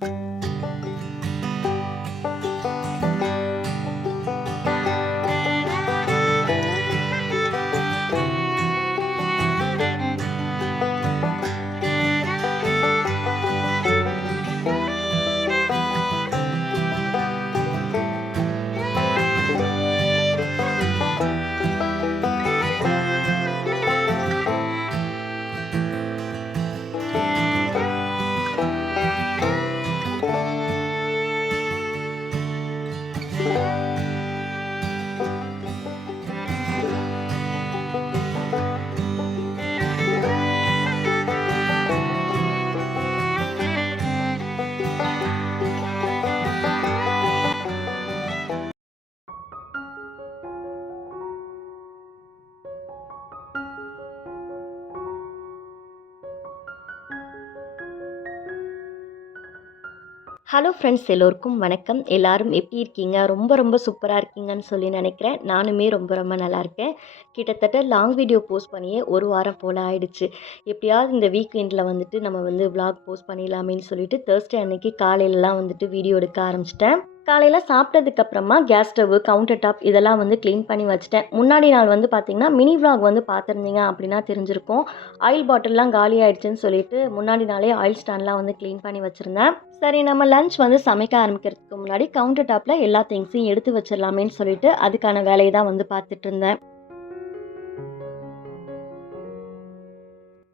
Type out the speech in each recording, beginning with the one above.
you hello friends எல்லோருக்கும் வணக்கம். எல்லாரும் எப்படி இருக்கீங்க? ரொம்ப ரொம்ப சூப்பராக இருக்கீங்கன்னு சொல்லி நினைக்கிறேன். நானுமே ரொம்ப ரொம்ப நல்லா இருக்கேன். கிட்டத்தட்ட லாங் வீடியோ போஸ்ட் பண்ணியே ஒரு வாரம் போல் ஆயிடுச்சு. எப்படியாவது இந்த வீக்கெண்டில் வந்துட்டு நம்ம வந்து vlog போஸ்ட் பண்ணிடலாமேன்னு சொல்லிட்டு தேர்ஸ்டே அன்னைக்கு காலையிலலாம் வந்துட்டு வீடியோ எடுக்க ஆரம்பிச்சிட்டேன். காலையில் சாப்பிட்டதுக்கப்புறமா கேஸ் ஸ்டவ் கவுண்டர் டாப் இதெல்லாம் வந்து க்ளீன் பண்ணி வச்சுட்டேன். முன்னாடி நாள் வந்து பார்த்திங்கன்னா மினி விளாக் வந்து பார்த்துருந்தீங்க அப்படின்னா தெரிஞ்சிருக்கும். ஆயில் பாட்டில்லாம் காலி ஆயிடுச்சுன்னு சொல்லிட்டு முன்னாடி நாளே ஆயில் ஸ்டாண்ட்லாம் வந்து க்ளீன் பண்ணி வச்சுருந்தேன். சரி நம்ம லஞ்ச் வந்து சமைக்க ஆரம்பிக்கிறதுக்கு முன்னாடி கவுண்டர் டாப்பில் எல்லா திங்ஸையும் எடுத்து வச்சிடலாமேன்னு சொல்லிட்டு அதுக்கான வேலையை தான் வந்து பார்த்துட்டு இருந்தேன்.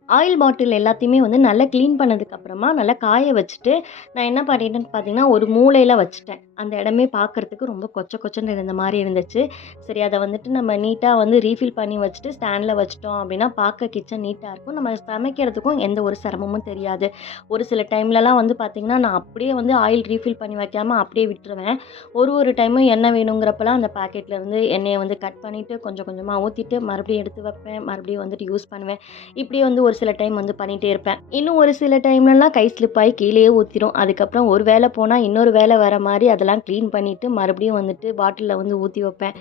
ஆயில் பாட்டில் எல்லாத்தையுமே வந்து நல்லா க்ளீன் பண்ணதுக்கப்புறமா நல்லா காய வச்சுட்டு நான் என்ன பண்ணிட்டேன்னு பார்த்தீங்கன்னா ஒரு மூலையில் வச்சுட்டேன். அந்த இடமே பார்க்குறதுக்கு ரொம்ப கொச்ச கொச்சன்னு இருந்த மாதிரி இருந்துச்சு. சரி அதை வந்துட்டு நம்ம நீட்டாக வந்து ரீஃபில் பண்ணி வச்சுட்டு ஸ்டாண்டில் வச்சிட்டோம் அப்படின்னா பார்க்க கிச்சன் நீட்டாக இருக்கும். நம்ம சமைக்கிறதுக்கும் எந்த ஒரு சிரமமும் தெரியாது. ஒரு சில டைம்லலாம் வந்து பார்த்திங்கன்னா நான் அப்படியே வந்து ஆயில் ரீஃபில் பண்ணி வைக்காமல் அப்படியே விட்டுருவேன். ஒரு ஒரு டைமும் எண்ணெய் வேணுங்கிறப்பெல்லாம் அந்த பேக்கெட்லேருந்து எண்ணெயை வந்து கட் பண்ணிவிட்டு கொஞ்சம் கொஞ்சமாக ஊற்றிட்டு மறுபடியும் எடுத்து வைப்பேன். மறுபடியும் வந்துட்டு யூஸ் பண்ணுவேன். இப்படியே வந்து ஒரு சில டைம் வந்து பண்ணிகிட்டே இருப்பேன். இன்னும் ஒரு சில டைம்லலாம் கை ஸ்லிப் ஆகி கீழேயே ஊற்றிடும் அதுக்கப்புறம் ஒரு வேலை போனால் இன்னொரு வேலை வர மாதிரி அதெல்லாம் க்ளீன் பண்ணிவிட்டு மறுபடியும் வந்துட்டு பாட்டிலில் வந்து ஊற்றி வைப்பேன்.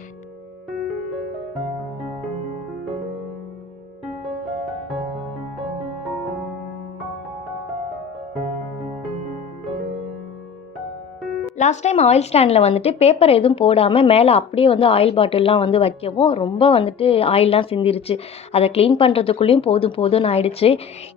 லாஸ்ட் டைம் ஆயில் ஸ்டாண்டில் வந்துட்டு பேப்பர் எதுவும் போடாமல் மேலே அப்படியே வந்து ஆயில் பாட்டில்லாம் வந்து வைக்கவும் ரொம்ப வந்துட்டு ஆயிலெலாம் சிந்திருச்சு. அதை க்ளீன் பண்ணுறதுக்குள்ளேயும் போதும் போதும்னு ஆயிடுச்சு.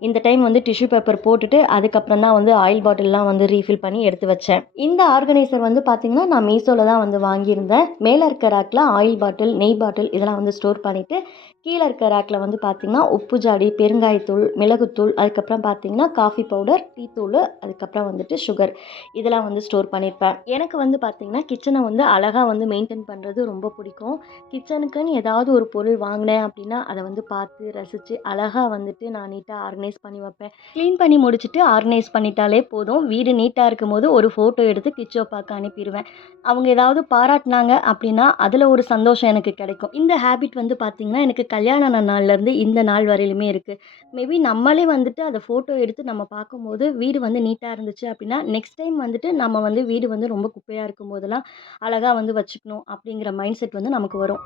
இந்த டைம் வந்து டிஷ்யூ பேப்பர் போட்டுட்டு அதுக்கப்புறம் தான் வந்து ஆயில் பாட்டில்லாம் வந்து ரீஃபில் பண்ணி எடுத்து வச்சேன். இந்த ஆர்கனைசர் வந்து பார்த்திங்கன்னா நான் மீஷோவில் தான் வந்து வாங்கியிருந்தேன். மேலே இருக்க ரேக்கில் ஆயில் பாட்டில் நெய் பாட்டில் இதெல்லாம் வந்து ஸ்டோர் பண்ணிவிட்டு கீழே இருக்க ரேக்கில் வந்து பார்த்திங்கன்னா உப்பு ஜாடி பெருங்காயத்தூள் மிளகுத்தூள் அதுக்கப்புறம் பார்த்திங்கன்னா காஃபி பவுடர் டீ தூள் அதுக்கப்புறம் வந்துட்டு சுகர் இதெல்லாம் வந்து ஸ்டோர் பண்ணியிருப்பேன். எனக்கு வந்து பார்த்திங்கன்னா கிச்சனை வந்து அழகாக வந்து மெயின்டைன் பண்ணுறது ரொம்ப பிடிக்கும். கிச்சனுக்குன்னு ஏதாவது ஒரு பொருள் வாங்கினேன் அப்படின்னா அதை வந்து பார்த்து ரசித்து அழகாக வந்துட்டு நான் நீட்டாக ஆர்கனைஸ் பண்ணி வைப்பேன். க்ளீன் பண்ணி முடிச்சுட்டு ஆர்கனைஸ் பண்ணிட்டாலே போதும். வீடு நீட்டாக இருக்கும் போது ஒரு ஃபோட்டோ எடுத்து கிச்சோப்பாக்கு அனுப்பிடுவேன் அவங்க ஏதாவது பாராட்டினாங்க அப்படின்னா அதில் ஒரு சந்தோஷம் எனக்கு கிடைக்கும். இந்த ஹேபிட் வந்து பார்த்திங்கன்னா எனக்கு கல்யாண நாள்லேருந்து இந்த நாள் வரையிலுமே இருக்குது மேபி நம்மளே வந்துட்டு அதை ஃபோட்டோ எடுத்து நம்ம பார்க்கும்போது வீடு வந்து நீட்டாக இருந்துச்சு அப்படின்னா நெக்ஸ்ட் டைம் வந்துட்டு நம்ம வந்து வீடு வந்து ரொம்ப குப்பையாக இருக்கும் போதெல்லாம் அழகாக வந்து வச்சுக்கணும் அப்படிங்கிற மைண்ட் செட் வந்து நமக்கு வரும்.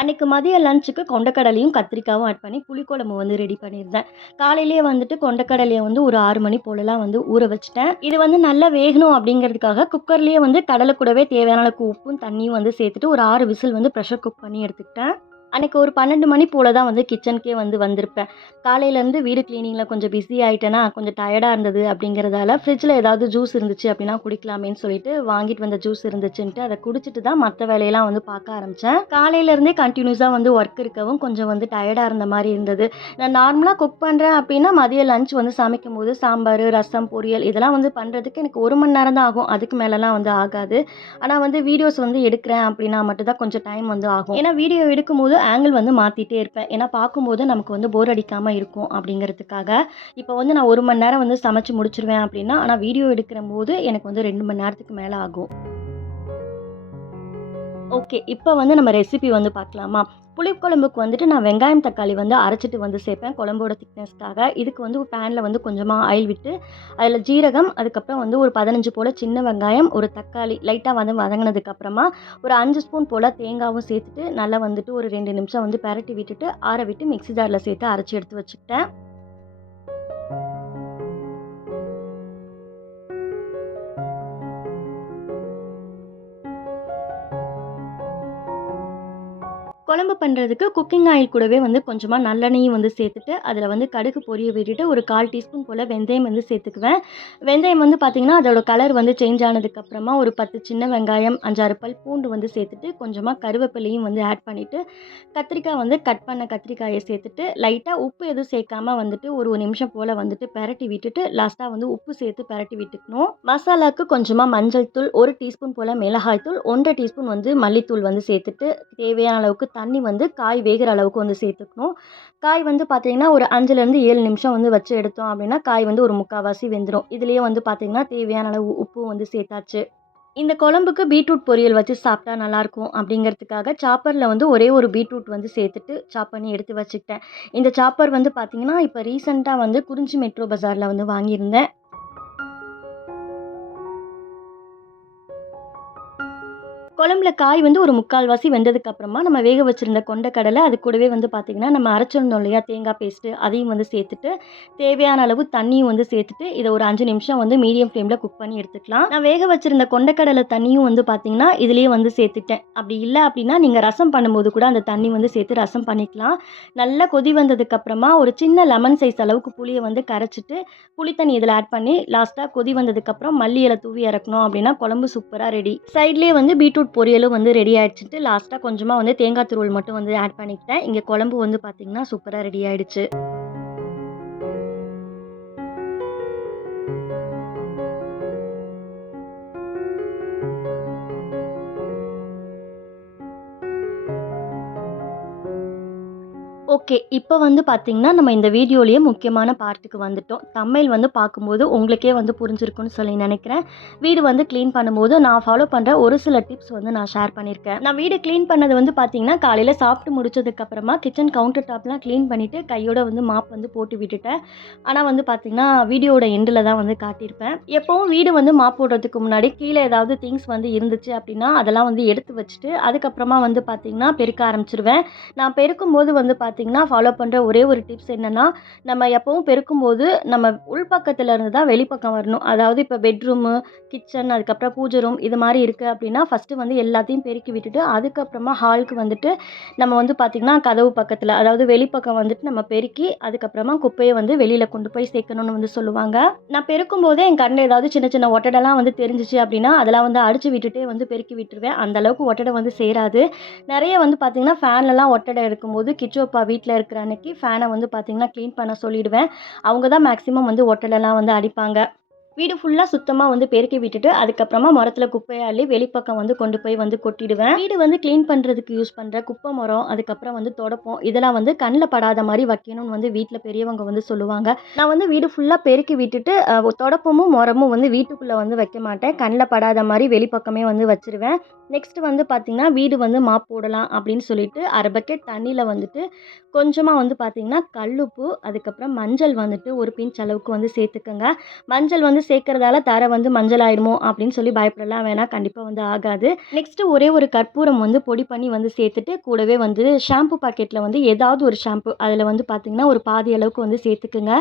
அன்றைக்கு மதிய லஞ்சுக்கு கொண்டக்கடலையும் கத்திரிக்காவும் ஆட் பண்ணி புளிக்குழம்பு வந்து ரெடி பண்ணியிருந்தேன். காலையிலேயே வந்துட்டு கொண்டக்கடலையை வந்து ஒரு ஆறு மணி போலலாம் வந்து ஊற வச்சுட்டேன். இது வந்து நல்லா வேகணும் அப்படிங்கிறதுக்காக குக்கர்லேயே வந்து கடலை கூடவே தேவையான அளவுக்கு உப்பும் தண்ணியும் வந்து சேர்த்துட்டு ஒரு ஆறு விசில் வந்து ப்ரெஷர் குக் பண்ணி எடுத்துக்கிட்டேன். அன்றைக்கி ஒரு பன்னெண்டு மணி போல் தான் வந்து கிச்சனுக்கே வந்து வந்திருப்பேன். காலையிலேருந்து வீடு க்ளீனிங்கில் கொஞ்சம் பிஸி ஆகிட்டேன்னா கொஞ்சம் டயர்டாக இருந்தது அப்படிங்கிறதால ஃப்ரிட்ஜில் ஏதாவது ஜூஸ் இருந்துச்சு அப்படின்னா குடிக்கலாமேன்னு சொல்லிட்டு வாங்கிட்டு வந்த ஜூஸ் இருந்துச்சுன்ட்டு அதை குடிச்சிட்டு தான் மற்ற வேலையெல்லாம் வந்து பார்க்க ஆரம்பித்தேன் காலையிலேருந்தே கண்டினியூஸாக வந்து ஒர்க் இருக்கவும் கொஞ்சம் வந்து டயர்டாக இருந்த மாதிரி இருந்தது. நான் நார்மலாக குக் பண்ணுறேன் அப்படின்னா மதிய லஞ்ச் வந்து சமைக்கும் போது சாம்பார் ரசம் பொரியல் இதெல்லாம் வந்து பண்ணுறதுக்கு எனக்கு ஒரு மணி நேரம் தான் ஆகும். அதுக்கு மேலெலாம் வந்து ஆகாது. ஆனால் வந்து வீடியோஸ் வந்து எடுக்கிறேன் அப்படின்னா மட்டும்தான் கொஞ்சம் டைம் வந்து ஆகும். ஏன்னா வீடியோ எடுக்கும்போது ஆங்கிள் வந்து மாற்றிட்டே இருப்பேன். ஏன்னா பார்க்கும்போது நமக்கு வந்து போர் அடிக்காமல் இருக்கும் அப்படிங்கிறதுக்காக. இப்போ வந்து நான் ஒரு மணி நேரம் வந்து சமைச்சு முடிச்சிருவேன் அப்படின்னா ஆனால் வீடியோ எடுக்கிற போது எனக்கு வந்து ரெண்டு மணி நேரத்துக்கு மேலே ஆகும். ஓகே இப்போ வந்து நம்ம ரெசிபி வந்து பார்க்கலாமா? புளிக்குழம்புக்கு வந்துட்டு நான் வெங்காயம் தக்காளி வந்து அரைச்சிட்டு வந்து சேர்ப்பேன் குழம்போட திக்னஸ்க்காக இதுக்கு வந்து பேனில் வந்து கொஞ்சமாக ஆயில் விட்டு அதில் ஜீரகம் அதுக்கப்புறம் வந்து ஒரு பதினஞ்சு போல் சின்ன வெங்காயம் ஒரு தக்காளி லைட்டாக வந்து வதங்கினதுக்கப்புறமா ஒரு அஞ்சு ஸ்பூன் போல் தேங்காவும் சேர்த்துட்டு நல்லா வந்துட்டு ஒரு ரெண்டு நிமிஷம் வந்து பரட்டி விட்டுட்டு ஆற விட்டு மிக்ஸி ஜாரில் சேர்த்து அரைச்சி எடுத்து வச்சுக்கிட்டேன். பண்ணுறதுக்கு குக்கிங் ஆயில் கூடவே வந்து கொஞ்சமாக நல்லெண்ணையும் வந்து சேர்த்துட்டு அதில் வந்து கடுகு பொரிய விட்டுட்டு ஒரு கால் டீஸ்பூன் போல் வெந்தயம் வந்து சேர்த்துக்குவேன். வெந்தயம் வந்து பார்த்திங்கன்னா அதோட கலர் வந்து சேஞ்ச் ஆனதுக்கப்புறமா ஒரு பத்து சின்ன வெங்காயம் அஞ்சாறு பல் பூண்டு வந்து சேர்த்துட்டு கொஞ்சமாக கருவேப்பிலையும் வந்து ஆட் பண்ணிவிட்டு கத்திரிக்காய் வந்து கட் பண்ண கத்திரிக்காயை சேர்த்துட்டு லைட்டாக உப்பு எதுவும் சேர்க்காம வந்துட்டு ஒரு ஒரு நிமிஷம் போல் வந்துட்டு பெரட்டி விட்டுட்டு லாஸ்ட்டாக வந்து உப்பு சேர்த்து பெரட்டி விட்டுக்கணும். மசாலாவுக்கு கொஞ்சமாக மஞ்சள் தூள் ஒரு டீஸ்பூன் போல் மிளகாய் தூள் ஒன்றரை டீஸ்பூன் வந்து மல்லித்தூள் வந்து சேர்த்துட்டு தேவையான அளவுக்கு தண்ணி வந்து காய் வேகிற அளவுக்கு வந்து சேர்த்துக்கணும். காய் வந்து பார்த்திங்கன்னா ஒரு அஞ்சுலேருந்து ஏழு நிமிஷம் வந்து வச்சு எடுத்தோம் அப்படின்னா காய் வந்து ஒரு முக்கால்வாசி வெந்துடும் இதுலேயே வந்து பார்த்திங்கன்னா தேவையான அளவு உப்பும் வந்து சேர்த்தாச்சு. இந்த குழம்புக்கு பீட்ரூட் பொரியல் வச்சு சாப்பிட்டா நல்லாயிருக்கும் அப்படிங்கிறதுக்காக சாப்பரில் வந்து ஒரே ஒரு பீட்ரூட் வந்து சேர்த்துட்டு சாப் பண்ணி எடுத்து வச்சுக்கிட்டேன். இந்த சாப்பர் வந்து பார்த்திங்கன்னா இப்போ ரீசெண்டாக வந்து குறிஞ்சி மெட்ரோ பஜாரில் வந்து வாங்கியிருந்தேன். குழம்புல காய் வந்து ஒரு முக்கால்வாசி வெந்ததுக்கப்புறமா நம்ம வேக வச்சுருந்த கொண்டக்கடலை அது கூடவே வந்து பார்த்திங்கன்னா நம்ம அரைச்சிருந்தோம் இல்லையா தேங்காய் பேஸ்ட்டு அதையும் வந்து சேர்த்துட்டு தேவையான அளவு தண்ணியும் வந்து சேர்த்துட்டு இதை ஒரு அஞ்சு நிமிஷம் வந்து மீடியம் ஃப்ளேமில் குக் பண்ணி எடுத்துக்கலாம். நான் வேக வச்சுருந்த கொண்டக்கடலை தண்ணியும் வந்து பார்த்திங்கன்னா இதுலேயே வந்து சேர்த்துட்டேன். அப்படி இல்லை அப்படின்னா நீங்கள் ரசம் பண்ணும்போது கூட அந்த தண்ணி வந்து சேர்த்து ரசம் பண்ணிக்கலாம். நல்லா கொதி வந்ததுக்கப்புறமா ஒரு சின்ன லெமன் சைஸ் அளவுக்கு புளியை வந்து கரைச்சிட்டு புளி தண்ணி இதில் ஆட் பண்ணி லாஸ்ட்டாக கொதி வந்ததுக்கப்புறம் மல்லி இலை தூவி இறக்கணும் அப்படின்னா குழம்பு சூப்பராக ரெடி சைட்லேயே வந்து பீட்ரூட் பொரியலும் வந்து ரெடி ஆகிடுச்சிட்டு லாஸ்ட்டாக கொஞ்சமாக வந்து தேங்காய் துருவல் மட்டும் வந்து ஆட் பண்ணிக்கிட்டேன். இங்கே குழம்பு வந்து பார்த்திங்கன்னா சூப்பராக ரெடி ஆகிடுச்சு ஓகே இப்போ வந்து பார்த்திங்கன்னா நம்ம இந்த வீடியோலேயே முக்கியமான பார்ட்டுக்கு வந்துட்டோம். தமிழ் வந்து பார்க்கும்போது உங்களுக்கே வந்து புரிஞ்சிருக்குன்னு சொல்லி நினைக்கிறேன். வீடு வந்து க்ளீன் பண்ணும்போது நான் ஃபாலோ பண்ணுற ஒரு சில டிப்ஸ் வந்து நான் ஷேர் பண்ணியிருக்கேன். நான் வீடு க்ளீன் பண்ணது வந்து பார்த்திங்கன்னா காலையில் சாப்பிட்டு முடிச்சதுக்கப்புறமா கிச்சன் கவுண்டர் டாப்லாம் க்ளீன் பண்ணிவிட்டு கையோட வந்து மாப் வந்து போட்டு விட்டுட்டேன். ஆனால் வந்து பார்த்திங்கன்னா வீடியோட எண்டில் தான் வந்து காட்டியிருப்பேன். எப்போவும் வீடு வந்து மாப் போடுறதுக்கு முன்னாடி கீழே ஏதாவது திங்ஸ் வந்து இருந்துச்சு அப்படின்னா அதெல்லாம் வந்து எடுத்து வச்சுட்டு அதுக்கப்புறமா வந்து பார்த்திங்கன்னா பெருக்க ஆரம்பிச்சிருவேன். நான் பெருக்கும்போது வந்து பார்த்திங்கன்னா பார்த்திங்கன்னா ஃபாலோ பண்ணுற ஒரே ஒரு டிப்ஸ் என்னென்னா நம்ம எப்போவும் பெருக்கும்போது நம்ம உள்பக்கத்தில் இருந்து தான் வெளிப்பக்கம் வரணும். அதாவது இப்போ பெட்ரூமு கிச்சன் அதுக்கப்புறம் பூஜை ரூம் இது மாதிரி இருக்குது அப்படின்னா ஃபஸ்ட்டு வந்து எல்லாத்தையும் பெருக்கி விட்டுட்டு அதுக்கப்புறமா ஹாலுக்கு வந்துட்டு நம்ம வந்து பார்த்திங்கன்னா கதவு பக்கத்தில் அதாவது வெளிப்பக்கம் வந்துட்டு நம்ம பெருக்கி அதுக்கப்புறமா குப்பையை வந்து வெளியில் கொண்டு போய் சேர்க்கணும்னு வந்து சொல்லுவாங்க. நான் பெருக்கும் போதே என் கண்ணில் ஏதாவது சின்ன சின்ன ஒட்டடெல்லாம் வந்து தெரிஞ்சிச்சு அப்படின்னா அதெல்லாம் வந்து அடித்து விட்டுட்டே வந்து பெருக்கி விட்டுருவேன். அந்தளவுக்கு ஒட்டடை வந்து சேராது. நிறைய வந்து பார்த்திங்கன்னா ஃபேன்லலாம் ஒட்டடை இருக்கும்போது கிச்சோப்பா வீட்டில் இருக்கிற அன்னைக்கு ஃபேனை வந்து பார்த்திங்கன்னா க்ளீன் பண்ண சொல்லிவிடுவேன் அவங்க தான் மேக்ஸிமம் வந்து ஒட்டலெல்லாம் வந்து அடிப்பாங்க. வீடு ஃபுல்லாக சுத்தமாக வந்து பெருக்கி விட்டுட்டு அதுக்கப்புறமா மரத்தில் குப்பையை அள்ளி வெளிப்பக்கம் வந்து கொண்டு போய் வந்து கொட்டிடுவேன். வீடு வந்து க்ளீன் பண்ணுறதுக்கு யூஸ் பண்ணுற குப்பை மரம் அதுக்கப்புறம் வந்து தொடப்போம். இதெல்லாம் வந்து கண்ணில் படாத மாதிரி வைக்கணும்னு வந்து வீட்டில் பெரியவங்க வந்து சொல்லுவாங்க. நான் வந்து வீடு ஃபுல்லாக பெருக்கி விட்டுட்டு தொடப்பமும் மரமும் வந்து வீட்டுக்குள்ளே வந்து வைக்க மாட்டேன். கண்ணில் படாத மாதிரி வெளிப்பக்கமே வந்து வச்சிருவேன். நெக்ஸ்ட் வந்து பார்த்திங்கன்னா வீடு வந்து மாப் போடலாம் அப்படின்னு சொல்லிட்டு அரை பக்கெட் தண்ணியில் வந்துட்டு கொஞ்சமாக வந்து பார்த்திங்கன்னா கல்லுப்பு அதுக்கப்புறம் மஞ்சள் வந்துட்டு ஒரு பிஞ்ச் அளவுக்கு வந்து சேர்த்துக்கோங்க. மஞ்சள் வந்து சேர்க்கறதால தரை வந்து மஞ்சள் ஆயிடுமோ அப்படின்னு சொல்லி பயப்படலாம். வேணாம் கண்டிப்பாக வந்து ஆகாது. நெக்ஸ்ட்டு ஒரே ஒரு கற்பூரம் வந்து பொடி பண்ணி வந்து சேர்த்துட்டு கூடவே வந்து ஷாம்பு பாக்கெட்டில் வந்து ஏதாவது ஒரு ஷாம்பு அதில் வந்து பார்த்திங்கன்னா ஒரு பாதி அளவுக்கு வந்து சேர்த்துக்குங்க.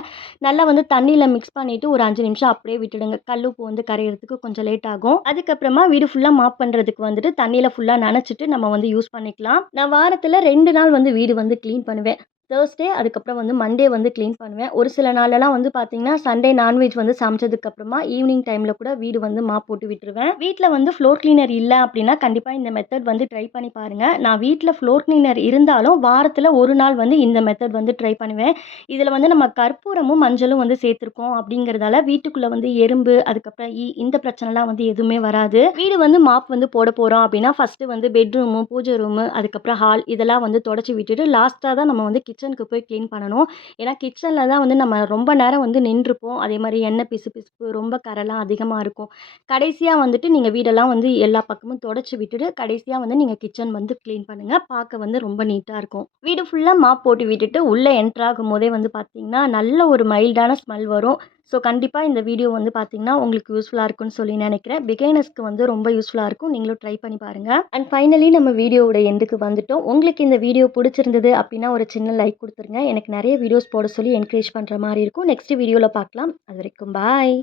நல்லா வந்து தண்ணியில் மிக்ஸ் பண்ணிவிட்டு ஒரு அஞ்சு நிமிஷம் அப்படியே விட்டுடுங்க. கல்லுப்பு வந்து கரையிறதுக்கு கொஞ்சம் லேட் ஆகும். அதுக்கப்புறமா வீடு ஃபுல்லாக மாப் பண்ணுறதுக்கு வந்துட்டு தண்ணியில் ஃபுல்லாக நனைச்சிட்டு நம்ம வந்து யூஸ் பண்ணிக்கலாம். நான் வாரத்தில் ரெண்டு நாள் வந்து வீடு வந்து க்ளீன் பண்ணுவேன். தேர்ஸ்டே அதுக்கப்புறம் வந்து மண்டே வந்து க்ளீன் பண்ணுவேன். ஒரு சில நாளெல்லாம் வந்து பார்த்தீங்கன்னா சண்டே நான்வெஜ் வந்து சமைச்சதுக்கப்புறமா ஈவினிங் டைமில் கூட வீடு வந்து மாப் போட்டு விட்டுருவேன். வீட்டில் வந்து ஃப்ளோர் கிளீனர் இல்லை அப்படின்னா கண்டிப்பாக இந்த மெத்தட் வந்து ட்ரை பண்ணி பாருங்கள் நான் வீட்டில் ஃப்ளோர் கிளீனர் இருந்தாலும் வாரத்தில் ஒரு நாள் வந்து இந்த மெத்தட் வந்து ட்ரை பண்ணுவேன். இதில் வந்து நம்ம கற்பூரமும் மஞ்சளும் வந்து சேர்த்துருக்கோம் அப்படிங்கிறதால வீட்டுக்குள்ளே வந்து எறும்பு அதுக்கப்புறம் ஈ இந்த பிரச்சனைலாம் வந்து எதுவுமே வராது. வீடு வந்து மாப் வந்து போட போகிறோம் அப்படின்னா ஃபஸ்ட்டு வந்து பெட்ரூமு பூஜை ரூமு அதுக்கப்புறம் ஹால் இதெல்லாம் வந்து தொடச்சி விட்டுட்டு லாஸ்ட்டாக தான் நம்ம வந்து கிச்சன் கிச்சனுக்கு போய் க்ளீன் பண்ணணும். ஏன்னா கிச்சனில் தான் வந்து நம்ம ரொம்ப நேரம் வந்து நின்றுப்போம். அதே மாதிரி எண்ணெய் பிசு பிசுப்பு ரொம்ப கரெல்லாம் அதிகமாக இருக்கும். கடைசியாக வந்துட்டு நீங்கள் வீடெல்லாம் வந்து எல்லா பக்கமும் தொடச்சி விட்டுட்டு கடைசியாக வந்து நீங்கள் கிச்சன் வந்து க்ளீன் பண்ணுங்கள் பார்க்க வந்து ரொம்ப நீட்டாக இருக்கும். வீடு ஃபுல்லாக மாப் போட்டு விட்டுட்டு உள்ளே என்ட்ராகும் போதே வந்து பார்த்திங்கன்னா நல்ல ஒரு மைல்டான ஸ்மெல் வரும். ஸோ கண்டிப்பாக இந்த வீடியோ வந்து பார்த்தீங்கன்னா உங்களுக்கு யூஸ்ஃபுல்லாக இருக்கும்னு சொல்லி நினைக்கிறேன். பிகைனர்ஸ்க்கு வந்து ரொம்ப யூஸ்ஃபுல்லாக இருக்கும். நீங்களும் ட்ரை பண்ணி பாருங்கள் அண்ட் ஃபைனலி நம்ம வீடியோவோட எண்டுக்கு வந்துட்டோம். உங்களுக்கு இந்த வீடியோ பிடிச்சிருந்தது அப்படின்னா ஒரு சின்ன லைக் கொடுத்துருங்க. எனக்கு நிறைய வீடியோஸ் போட சொல்லி என்கரேஜ் பண்ணுற மாதிரி இருக்கும். நெக்ஸ்ட் வீடியோவில் பார்க்கலாம். அது வரைக்கும் பாய்